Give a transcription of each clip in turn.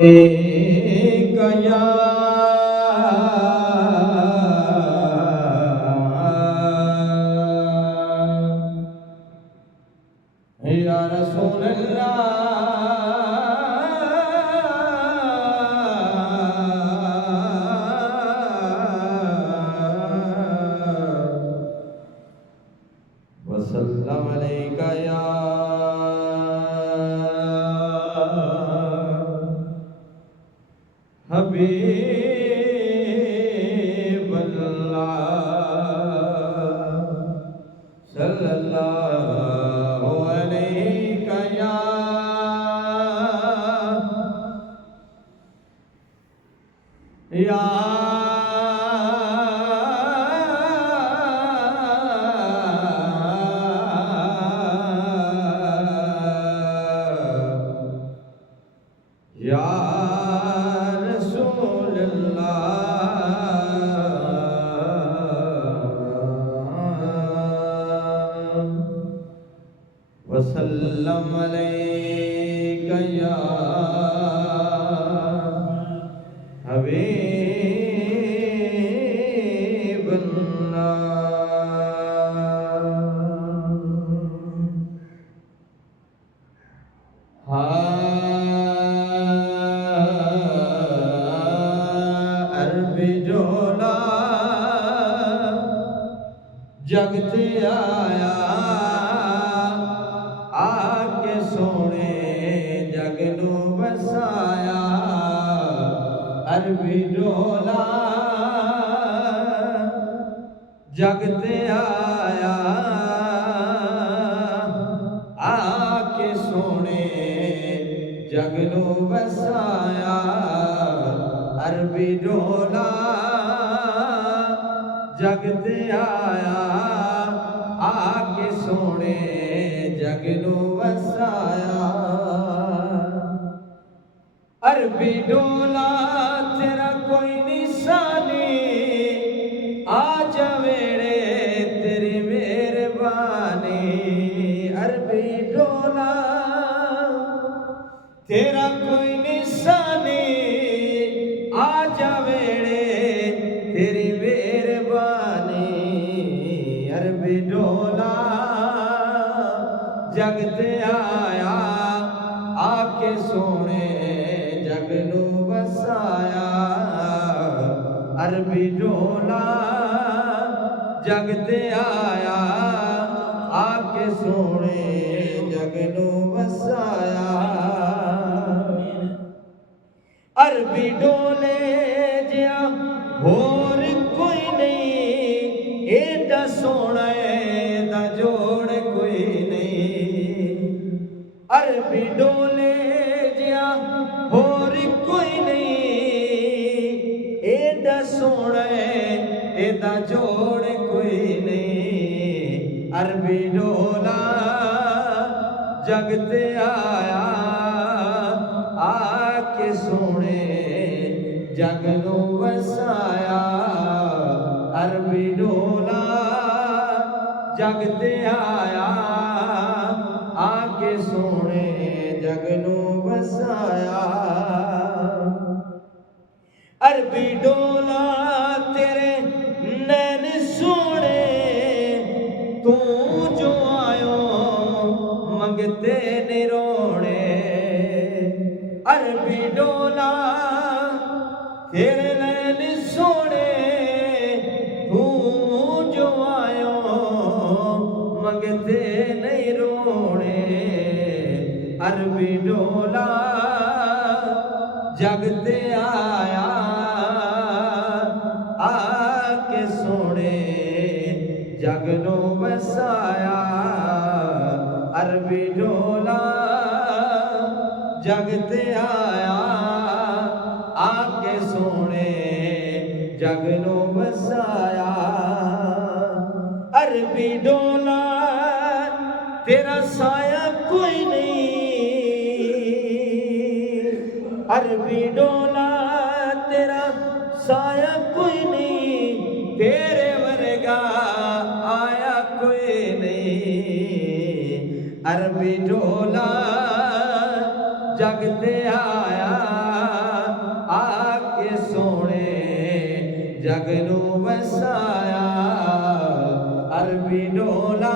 गया या रसूल अल्लाह वसल्लम अलैका या हबीब अल्लाह सल्लल्लाहु अलैका या या रसूल अल्लाह वसल्लम अलैका या हबीब अरबी जोला जगते आया आके सोने जग नू बसाया अरबी डोला जगते आया आके सोने जग नू बसाया अरबी डोला जगते आया आके सोने जग नू वसाया अरबी डोला तेरा कोई निशानी आ जावेड़े तेरी मेहरबानी अरबी डोला तेरा कोई निशानी आ जावेड़े तेरी मेहरबानी अरबी डोला जगते आया आके सोने जग नू बसाया अरबी डोला जगते आया आके सोने जग नू बसाया अरबी डोले जिया होर कोई नहीं एडा सोना दा जोड़ कोई नहीं अरबी डोले जिया होर कोई नहीं एडा सोना एदा जोड़ कोई नहीं अरबी डोला जगते आया आके सोने जग नू वसाया अरबी डोला जगते आया आके सोने जग नू वसाया अरबी डोला तेरे नैन सोने तू जो आयो मंगते निरोणे अरबी डोला तेरे नैन सोने तू जो आयो मंगते नहीं रोने अरबी डोला जगते आया आके सोने जग नू बसाया अरबी डोला जगते आया आके सोने जग नू बसाया अरबी डोला तेरा साया कोई नहीं अरबी डोला तेरा साया कोई नहीं तेरे वर्गा आया कोई नहीं अरबी डोला जगते आया जग नू वसाया अरबी डोला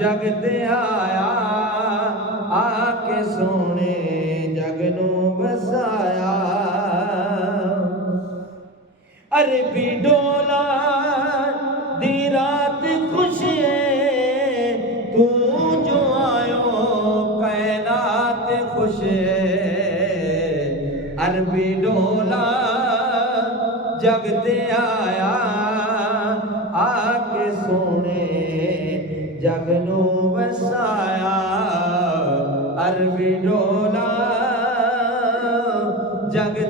जग ते आया आके सोने जग नू वसाया अरबी डोला दी रात खुश है तू जो आयो कायनात खुश है अरबी डोला जग ते आया आके सोने जग नू वसाया अरबी डोला जग